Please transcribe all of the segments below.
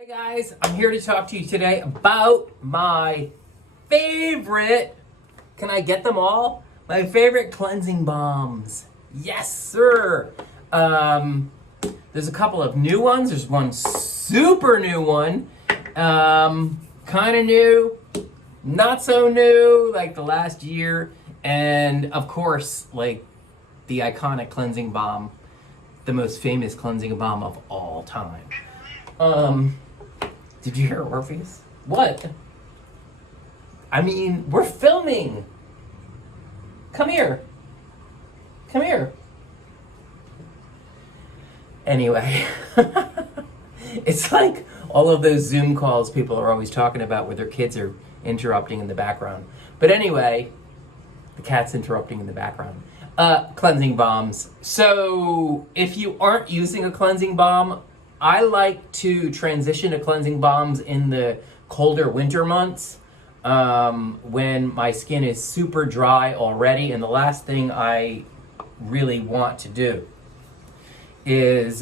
Hey guys, I'm here to talk to you today about my favorite, can I get them all? My favorite cleansing balms. Yes, sir. There's a couple of new ones. There's one super new one, kind of new, not so new, like the last year, and of course, like the iconic cleansing balm, the most famous cleansing balm of all time. Did you hear Orpheus? What? I mean, we're filming. Come here. Come here. Anyway, it's like all of those Zoom calls people are always talking about where their kids are interrupting in the background. But anyway, the cat's interrupting in the background. Cleansing balms. So if you aren't using a cleansing balm, I like to transition to cleansing balms in the colder winter months when my skin is super dry already, and the last thing I really want to do is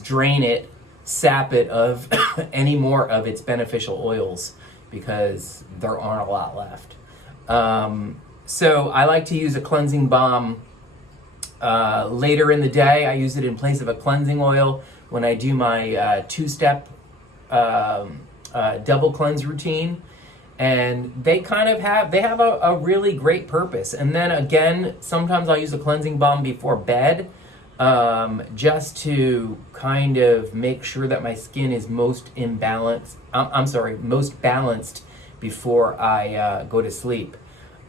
drain it, sap it of any more of its beneficial oils because there aren't a lot left. So I like to use a cleansing balm later in the day. I use it in place of a cleansing oil when I do my two-step double cleanse routine, and they kind of have a really great purpose. And then again, sometimes I'll use a cleansing balm before bed, just to kind of make sure that my skin is most balanced before I go to sleep.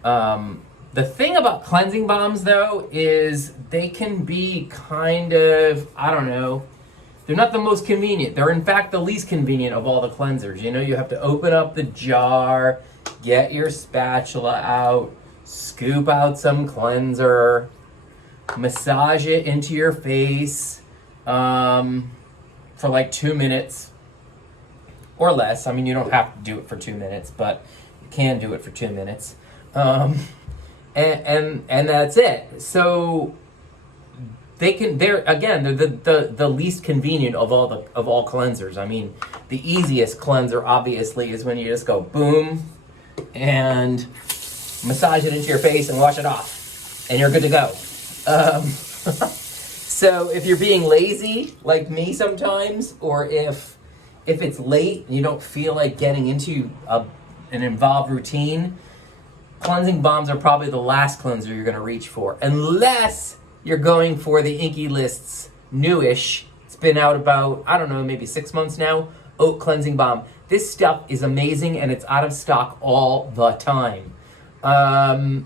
The thing about cleansing balms, though, is they can be kind of, I don't know, they're not the most convenient. They're in fact the least convenient of all the cleansers. You know, you have to open up the jar, get your spatula out, scoop out some cleanser, massage it into your face for like 2 minutes or less. I mean, you don't have to do it for 2 minutes, but you can do it for 2 minutes. And that's it. So they're the least convenient of all cleansers. I mean, the easiest cleanser obviously is when you just go boom and massage it into your face and wash it off, and you're good to go. So if you're being lazy like me sometimes, or if it's late and you don't feel like getting into an involved routine, cleansing balms are probably the last cleanser you're going to reach for, unless you're going for the Inky List's newish. It's been out about, I don't know, maybe 6 months now. Oat Cleansing Bomb. This stuff is amazing, and it's out of stock all the time.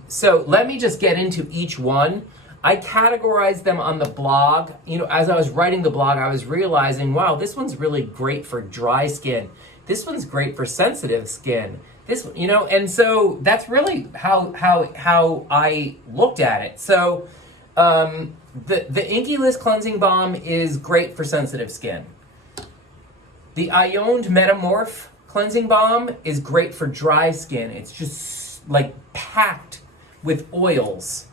So let me just get into each one. I categorized them on the blog. You know, as I was writing the blog, I was realizing, wow, this one's really great for dry skin. This one's great for sensitive skin. This, you know, and so that's really how I looked at it. So the Inky List Cleansing Balm is great for sensitive skin. The Ayond Metamorph Cleansing Balm is great for dry skin. It's just like packed with oils,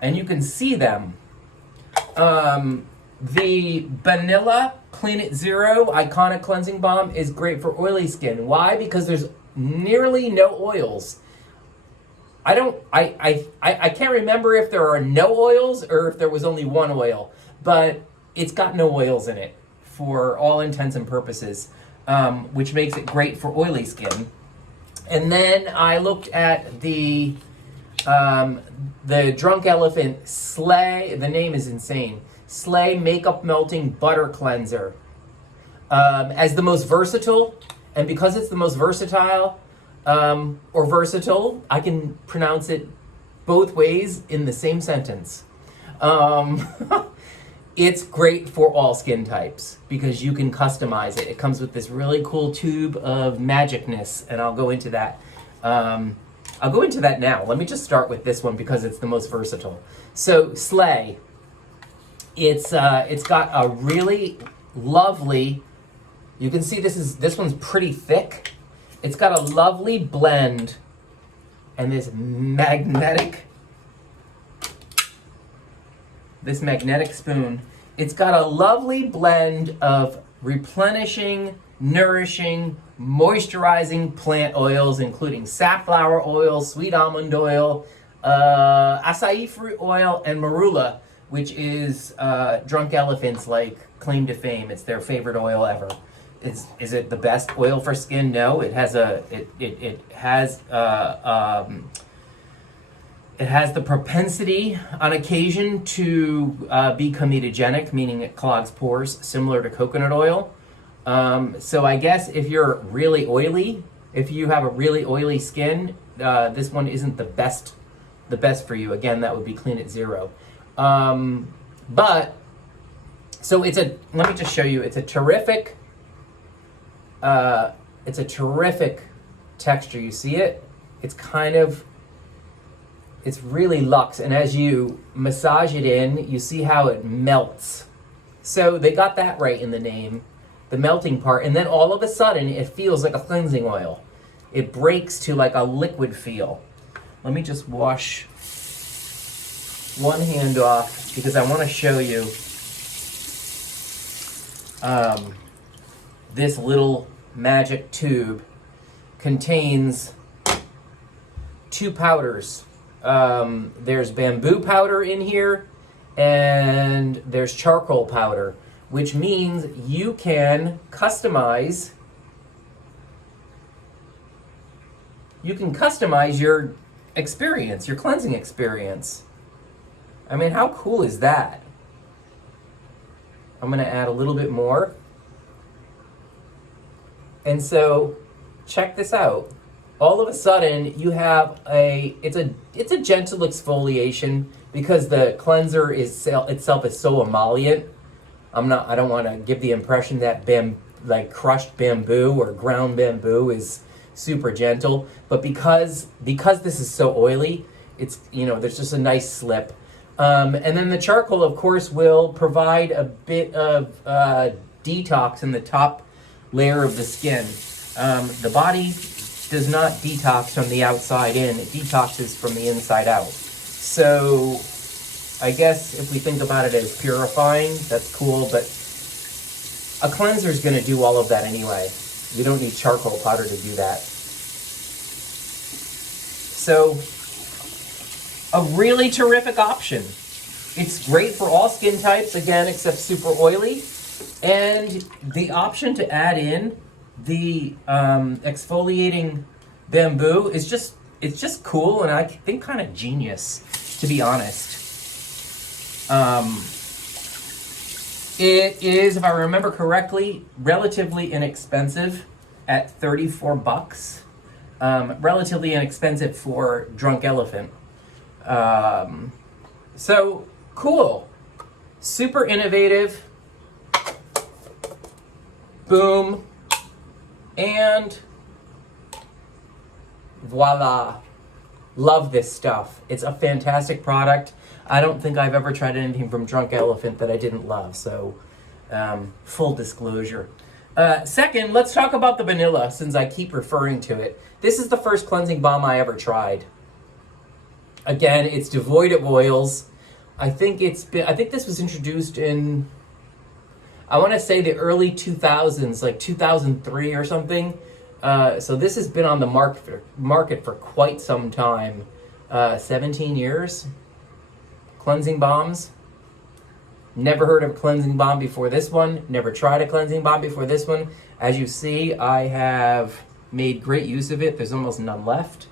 and you can see them. The Banila Clean It Zero Iconic Cleansing Balm is great for oily skin. Why? Because there's nearly no oils. I can't remember if there are no oils or if there was only one oil, but it's got no oils in it for all intents and purposes, which makes it great for oily skin. And then I looked at the Drunk Elephant Slaai, the name is insane, Slaai Makeup Melting Butter Cleanser, as the most versatile. And because it's the most versatile, or versatile, I can pronounce it both ways in the same sentence. It's great for all skin types because you can customize it. It comes with this really cool tube of magicness, and I'll go into that. I'll go into that now. Let me just start with this one because it's the most versatile. So Slaai, it's got a really lovely. You can see this one's pretty thick. It's got a lovely blend and this magnetic spoon. It's got a lovely blend of replenishing, nourishing, moisturizing plant oils, including safflower oil, sweet almond oil, acai fruit oil, and marula, which is drunk elephants' like claim to fame. It's their favorite oil ever. Is it the best oil for skin? No. It has it has the propensity on occasion to be comedogenic, meaning it clogs pores, similar to coconut oil. So I guess if you're really oily, if you have a really oily skin, this one isn't the best for you. Again, that would be Clean at Zero. But so let me just show you. It's a terrific texture. You see it? It's really luxe, and as you massage it in, you see how it melts. So they got that right in the name, the melting part, and then all of a sudden it feels like a cleansing oil. It breaks to like a liquid feel. Let me just wash one hand off because I want to show you this little magic tube contains 2 powders. There's bamboo powder in here, and there's charcoal powder, which means you can customize your experience, your cleansing experience. I mean, how cool is that? I'm going to add a little bit more. And so, check this out. All of a sudden, you have it's a gentle exfoliation because the cleanser itself is so emollient. I don't want to give the impression that crushed bamboo or ground bamboo is super gentle, but because this is so oily, it's, there's just a nice slip. And then the charcoal, of course, will provide a bit of detox in the top layer of the skin. The body does not detox from the outside in, it detoxes from the inside out. So I guess if we think about it as purifying, that's cool, but a cleanser is going to do all of that anyway. You don't need charcoal powder to do that. So a really terrific option. It's great for all skin types, again, except super oily. And the option to add in the exfoliating bamboo is just cool, and I think kind of genius, to be honest. It is, if I remember correctly, relatively inexpensive at $34. Relatively inexpensive for Drunk Elephant. So cool, super innovative. Boom. And voila. Love this stuff. It's a fantastic product. I don't think I've ever tried anything from Drunk Elephant that I didn't love, so full disclosure. Second, let's talk about the vanilla, since I keep referring to it. This is the first cleansing balm I ever tried. Again, it's devoid of oils. I think this was introduced in, I want to say, the early 2000s, like 2003 or something. So this has been on the market for quite some time. 17 years. Cleansing balms. Never heard of a cleansing balm before this one. Never tried a cleansing balm before this one. As you see, I have made great use of it. There's almost none left.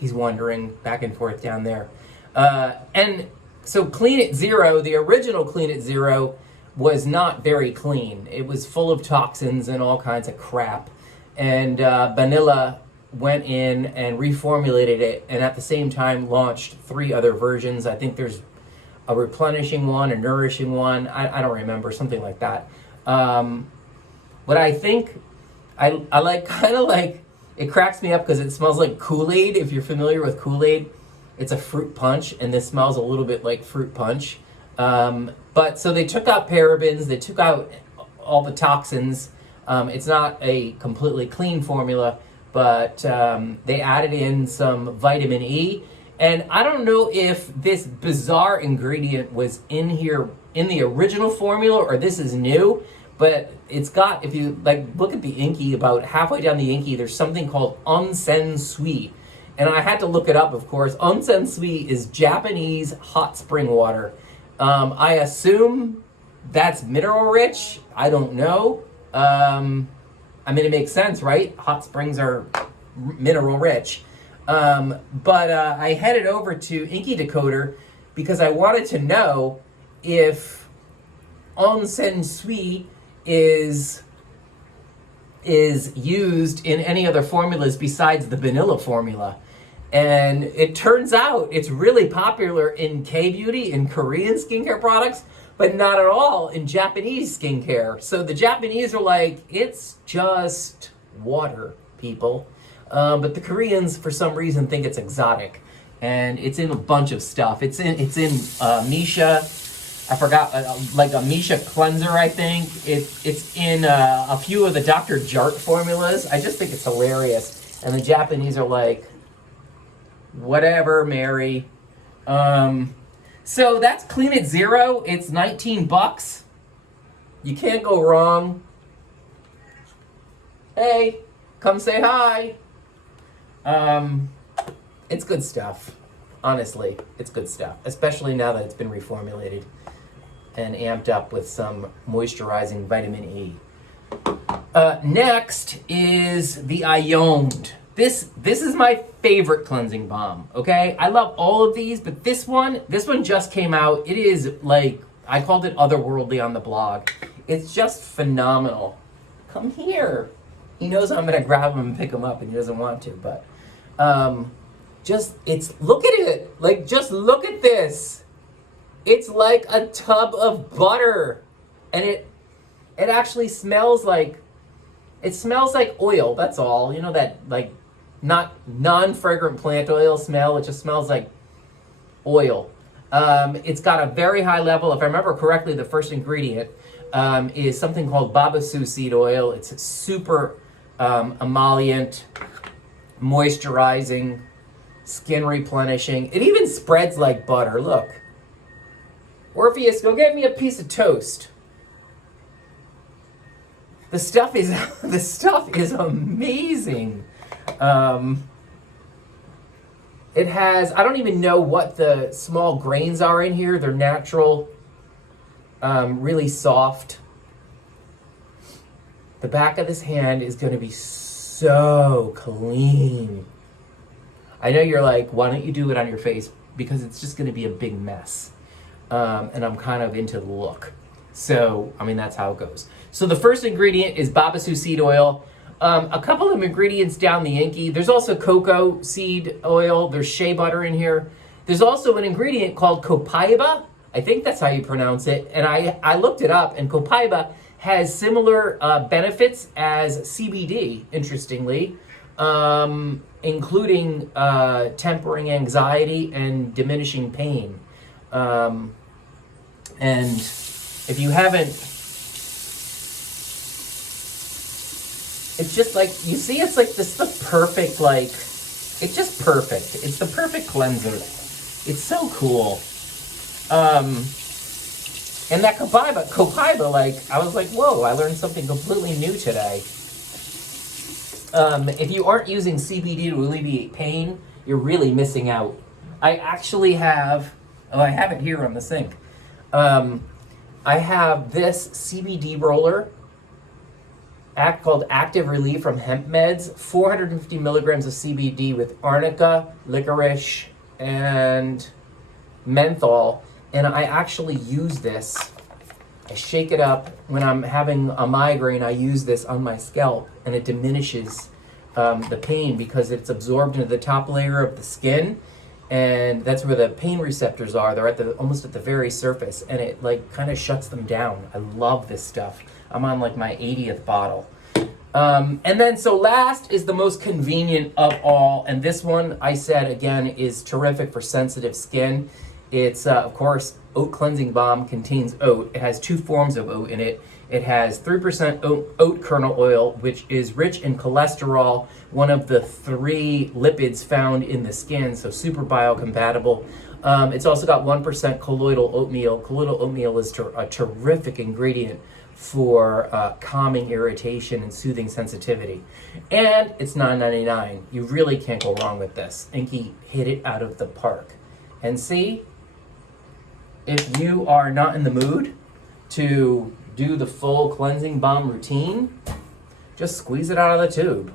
He's wandering back and forth down there. And so Clean at Zero, the original Clean at Zero, was not very clean. It was full of toxins and all kinds of crap. And Banila went in and reformulated it, and at the same time launched 3 other versions. I think there's a replenishing one, a nourishing one. I don't remember, something like that. But I think I like, kind of like, it cracks me up because it smells like Kool-Aid. If you're familiar with Kool-Aid, it's a fruit punch, and this smells a little bit like fruit punch. But so they took out parabens, they took out all the toxins. It's not a completely clean formula, but they added in some vitamin E. And I don't know if this bizarre ingredient was in here in the original formula or this is new, but it's got, if you like look at the inky, about halfway down the inky, there's something called onsen sui. And I had to look it up, of course. Onsen sui is Japanese hot spring water. I assume that's mineral rich. I don't know. I mean, it makes sense, right? Hot springs are mineral rich. But I headed over to Inky Decoder because I wanted to know if onsen sui is used in any other formulas besides the vanilla formula. And it turns out it's really popular in K-beauty, in Korean skincare products, but not at all in Japanese skincare. So the Japanese are like, it's just water, people. But the Koreans, for some reason, think it's exotic. And it's in a bunch of stuff. It's in Misha. I forgot, like a Misha cleanser, I think. It's in a few of the Dr. Jart formulas. I just think it's hilarious. And the Japanese are like, whatever, Mary. So that's Clean It Zero. It's $19. You can't go wrong. Hey, come say hi. It's good stuff. Honestly, it's good stuff. Especially now that it's been reformulated and amped up with some moisturizing vitamin E. Next is the Ayond. This is my favorite cleansing balm, okay? I love all of these, but this one just came out. It is like, I called it otherworldly on the blog. It's just phenomenal. Come here. He knows I'm gonna grab him and pick him up and he doesn't want to, but look at it. Like, just look at this. It's like a tub of butter. And it actually smells like, oil, that's all. You know, that like not non-fragrant plant oil smell. It just smells like oil. It's got a very high level. If I remember correctly, the first ingredient is something called babasu seed oil. It's super emollient, moisturizing, skin replenishing. It even spreads like butter. Look. Orpheus, go get me a piece of toast. The stuff is amazing. It has, I don't even know what the small grains are in here. They're natural, really soft. The back of this hand is going to be so clean. I know you're like, why don't you do it on your face? Because it's just going to be a big mess. And I'm kind of into the look. So, I mean, that's how it goes. So the first ingredient is babasu seed oil. A couple of ingredients down the inky. There's also cocoa seed oil. There's shea butter in here. There's also an ingredient called copaiba. I think that's how you pronounce it. And I looked it up, and copaiba has similar benefits as CBD, interestingly, including tempering anxiety and diminishing pain. And if you haven't, it's just like, you see, it's like this, the perfect, like, it's just perfect. It's the perfect cleanser. It's so cool. And that copaiba, like, I was like, whoa, I learned something completely new today. If you aren't using CBD to alleviate pain, you're really missing out. I actually have, I have it here on the sink. I have this Cbd Roller called Active Relief from Hemp Meds, 450 milligrams of CBD with arnica, licorice, and menthol. And I actually use this. I shake it up when I'm having a migraine. I use this on my scalp, and it diminishes the pain because it's absorbed into the top layer of the skin, and that's where the pain receptors are. They're at almost at the very surface, and it like kind of shuts them down. I love this stuff. I'm on like my 80th bottle. And then so last is the most convenient of all, and this one I said again is terrific for sensitive skin. It's of course Oat Cleansing Bomb contains oat. It has 2 forms of oat in it. It has 3% oat kernel oil, which is rich in cholesterol, one of the 3 lipids found in the skin, so super biocompatible. It's also got 1% colloidal oatmeal. Colloidal oatmeal is a terrific ingredient for calming irritation and soothing sensitivity. And it's $9.99. You really can't go wrong with this. Inky hit it out of the park. And see, if you are not in the mood to do the full cleansing balm routine, just squeeze it out of the tube.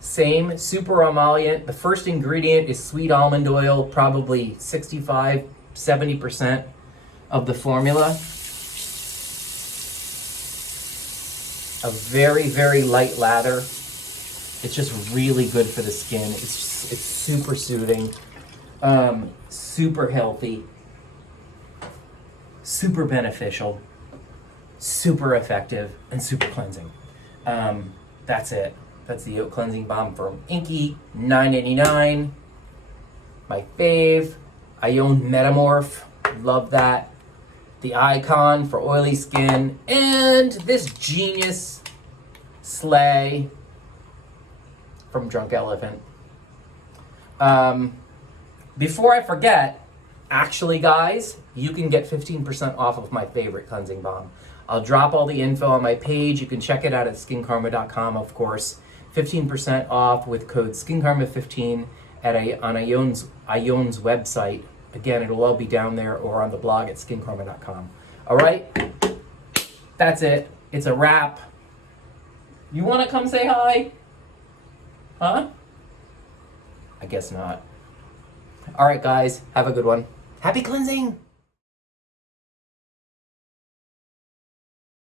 Same, super emollient. The first ingredient is sweet almond oil, probably 65, 70% of the formula. A very, very light lather. It's just really good for the skin. It's super soothing, super healthy, super beneficial, super effective, and super cleansing. That's it. That's the Oat Cleansing Bomb from Inky, $9.99. My fave, Ayond Metamorph, love that. The Icon for oily skin, and this genius Slaai from Drunk Elephant. Before I forget, actually guys, you can get 15% off of my favorite cleansing balm. I'll drop all the info on my page. You can check it out at SKINCARMA.com, of course. 15% off with code SKINCARMA15 on Ayond's website. Again, it'll all be down there or on the blog at SKINCARMA.com. All right? That's it. It's a wrap. You want to come say hi? Huh? I guess not. All right, guys. Have a good one. Happy cleansing!